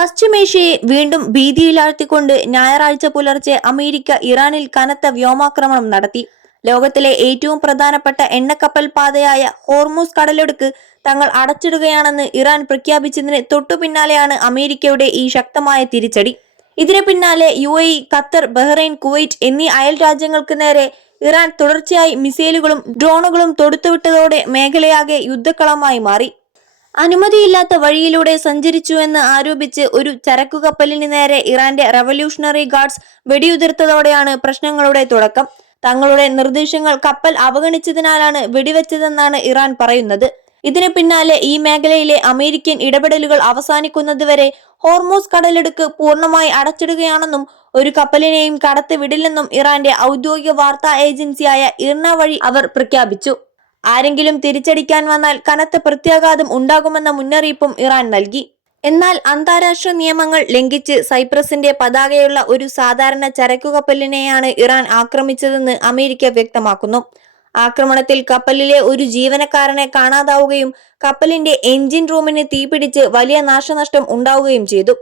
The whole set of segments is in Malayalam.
പശ്ചിമേഷ്യയെ വീണ്ടും ഭീതിയിലാഴ്ത്തിക്കൊണ്ട് ഞായറാഴ്ച പുലർച്ചെ അമേരിക്ക ഇറാനിൽ കനത്ത വ്യോമാക്രമണം നടത്തി. ലോകത്തിലെ ഏറ്റവും പ്രധാനപ്പെട്ട എണ്ണക്കപ്പൽ പാതയായ ഹോർമൂസ് കടലിടുക്ക് തങ്ങൾ അടച്ചിടുകയാണെന്ന് ഇറാൻ പ്രഖ്യാപിച്ചതിന് തൊട്ടുപിന്നാലെയാണ് അമേരിക്കയുടെ ഈ ശക്തമായ തിരിച്ചടി. ഇതിന് പിന്നാലെ UAE, ഖത്തർ, ബഹ്റൈൻ, കുവൈറ്റ് എന്നീ അയൽ രാജ്യങ്ങൾക്ക് നേരെ ഇറാൻ തുടർച്ചയായി മിസൈലുകളും ഡ്രോണുകളും തൊടുത്തുവിട്ടതോടെ മേഖലയാകെ യുദ്ധക്കളമായി മാറി. അനുമതിയില്ലാത്ത വഴിയിലൂടെ സഞ്ചരിച്ചുവെന്ന് ആരോപിച്ച് ഒരു ചരക്കുകപ്പലിന് നേരെ ഇറാന്റെ റവല്യൂഷണറി ഗാർഡ്സ് വെടിയുതിർത്തതോടെയാണ് പ്രശ്നങ്ങളുടെ തുടക്കം. തങ്ങളുടെ നിർദ്ദേശങ്ങൾ കപ്പൽ അവഗണിച്ചതിനാലാണ് വെടിവെച്ചതെന്നാണ് ഇറാൻ പറയുന്നത്. ഇതിന് പിന്നാലെ ഈ മേഖലയിലെ അമേരിക്കൻ ഇടപെടലുകൾ അവസാനിക്കുന്നതുവരെ ഹോർമൂസ് കടലിടുക്ക് പൂർണ്ണമായി അടച്ചിടുകയാണെന്നും ഒരു കപ്പലിനെയും കടത്തി വിടില്ലെന്നും ഇറാന്റെ ഔദ്യോഗിക വാർത്താ ഏജൻസിയായ ഇർന വഴി അവർ പ്രഖ്യാപിച്ചു. ആരെങ്കിലും തിരിച്ചടിക്കാൻ വന്നാൽ കനത്ത പ്രത്യാഘാതം ഉണ്ടാകുമെന്ന മുന്നറിയിപ്പും ഇറാൻ നൽകി. എന്നാൽ അന്താരാഷ്ട്ര നിയമങ്ങൾ ലംഘിച്ച് സൈപ്രസിന്റെ പതാകയുള്ള ഒരു സാധാരണ ചരക്കുകപ്പലിനെയാണ് ഇറാൻ ആക്രമിച്ചതെന്ന് അമേരിക്ക വ്യക്തമാക്കുന്നു. ആക്രമണത്തിൽ കപ്പലിലെ ഒരു ജീവനക്കാരനെ കാണാതാവുകയും കപ്പലിന്റെ എഞ്ചിൻ റൂമിന് തീപിടിച്ച് വലിയ നാശനഷ്ടം ഉണ്ടാവുകയും ചെയ്തു.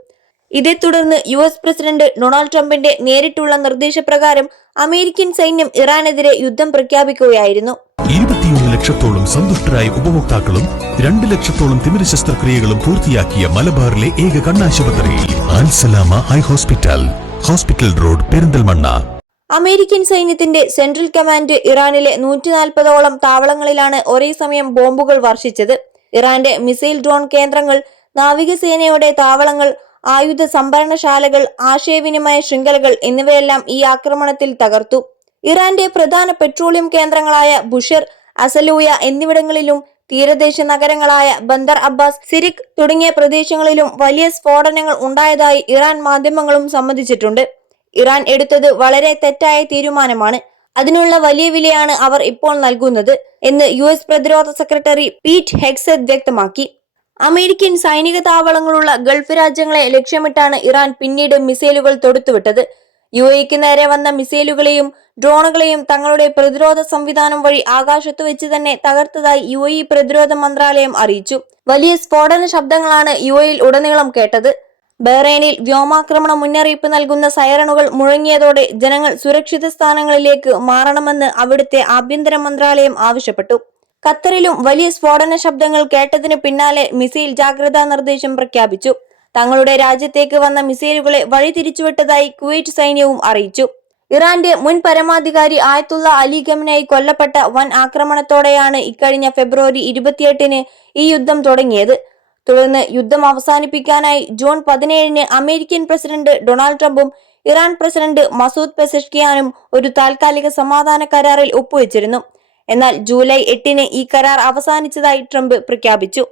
ഇതേ തുടർന്ന് US പ്രസിഡന്റ് ഡൊണാൾഡ് ട്രംപിന്റെ നേരിട്ടുള്ള നിർദ്ദേശപ്രകാരം അമേരിക്കൻ സൈന്യം ഇറാനെതിരെ യുദ്ധം പ്രഖ്യാപിക്കുകയായിരുന്നു. 21 ലക്ഷത്തോളം സന്തുഷ്ടരായ ഉപഭോക്താക്കളും 2 ലക്ഷത്തോളം തിമിര ശസ്ത്രക്രിയകളും പൂർത്തിയാക്കിയ മലബാറിലെ ഏക കണ്ണാശുപത്രി Al Salama high hospital, hospital road, Perinthalmanna. American സൈന്യത്തിന്റെ സെൻട്രൽ കമാൻഡ് ഇറാനിലെ 140ഓളം താവളങ്ങളിലാണ് ഒരേ സമയം ബോംബുകൾ വർഷിച്ചത്. ഇറാന്റെ മിസൈൽ ഡ്രോൺ കേന്ദ്രങ്ങൾ, നാവികസേനയുടെ താവളങ്ങൾ, ആയുധ സംഭരണശാലകൾ, ആശയവിനിമയ ശൃംഖലകൾ എന്നിവയെല്ലാം ഈ ആക്രമണത്തിൽ തകർത്തു. ഇറാന്റെ പ്രധാന പെട്രോളിയം കേന്ദ്രങ്ങളായ ബുഷർ, അസലൂയ എന്നിവിടങ്ങളിലും തീരദേശ നഗരങ്ങളായ ബന്ദർ അബ്ബാസ്, സിരിക് തുടങ്ങിയ പ്രദേശങ്ങളിലും വലിയ സ്ഫോടനങ്ങൾ ഉണ്ടായതായി ഇറാൻ മാധ്യമങ്ങളും സമ്മതിച്ചിട്ടുണ്ട്. ഇറാൻ എടുത്തത് വളരെ തെറ്റായ തീരുമാനമാണ്. അതിനുള്ള വലിയ വിലയാണ് അവർ ഇപ്പോൾ നൽകുന്നത് എന്ന് US പ്രതിരോധ സെക്രട്ടറി പീറ്റ് ഹെഗ്സെത്ത് വ്യക്തമാക്കി. അമേരിക്കൻ സൈനിക താവളങ്ങളുള്ള ഗൾഫ് രാജ്യങ്ങളെ ലക്ഷ്യമിട്ടാണ് ഇറാൻ പിന്നീട് മിസൈലുകൾ തൊടുത്തുവിട്ടത്. UAEക്ക് നേരെ വന്ന മിസൈലുകളെയും ഡ്രോണുകളെയും തങ്ങളുടെ പ്രതിരോധ സംവിധാനം വഴി ആകാശത്ത് വെച്ച് തന്നെ തകർത്തതായി UAE പ്രതിരോധ മന്ത്രാലയം അറിയിച്ചു. വലിയ സ്ഫോടന ശബ്ദങ്ങളാണ് UAEയിൽ ഉടനീളം കേട്ടത്. ബഹ്റൈനിൽ വ്യോമാക്രമണ മുന്നറിയിപ്പ് നൽകുന്ന സൈറണുകൾ മുഴങ്ങിയതോടെ ജനങ്ങൾ സുരക്ഷിത സ്ഥാനങ്ങളിലേക്ക് മാറണമെന്ന് അവിടുത്തെ ആഭ്യന്തര മന്ത്രാലയം ആവശ്യപ്പെട്ടു. ഖത്തറിലും വലിയ സ്ഫോടന ശബ്ദങ്ങൾ കേട്ടതിന് പിന്നാലെ മിസൈൽ ജാഗ്രതാ നിർദ്ദേശം പ്രഖ്യാപിച്ചു. തങ്ങളുടെ രാജ്യത്തേക്ക് വന്ന മിസൈലുകളെ വഴിതിരിച്ചുവിട്ടതായി കുവൈറ്റ് സൈന്യവും അറിയിച്ചു. ഇറാന്റെ മുൻ പരമാധികാരി ആയത്തുള്ള അലി ഖമനേയി കൊല്ലപ്പെട്ട വൻ ആക്രമണത്തോടെയാണ് ഇക്കഴിഞ്ഞ ഫെബ്രുവരി 28-ന് ഈ യുദ്ധം തുടങ്ങിയത്. തുടർന്ന് യുദ്ധം അവസാനിപ്പിക്കാനായി ജൂൺ 17-ന് അമേരിക്കൻ പ്രസിഡന്റ് ഡൊണാൾഡ് ട്രംപും ഇറാൻ പ്രസിഡന്റ് മസൂദ് പെസഷ്കിയാനും ഒരു താൽക്കാലിക സമാധാന കരാറിൽ ഒപ്പുവെച്ചിരുന്നു. എന്നാൽ ജൂലൈ 8-ന് ഈ കരാർ അവസാനിച്ചതായി ട്രംപ് പ്രഖ്യാപിച്ചു.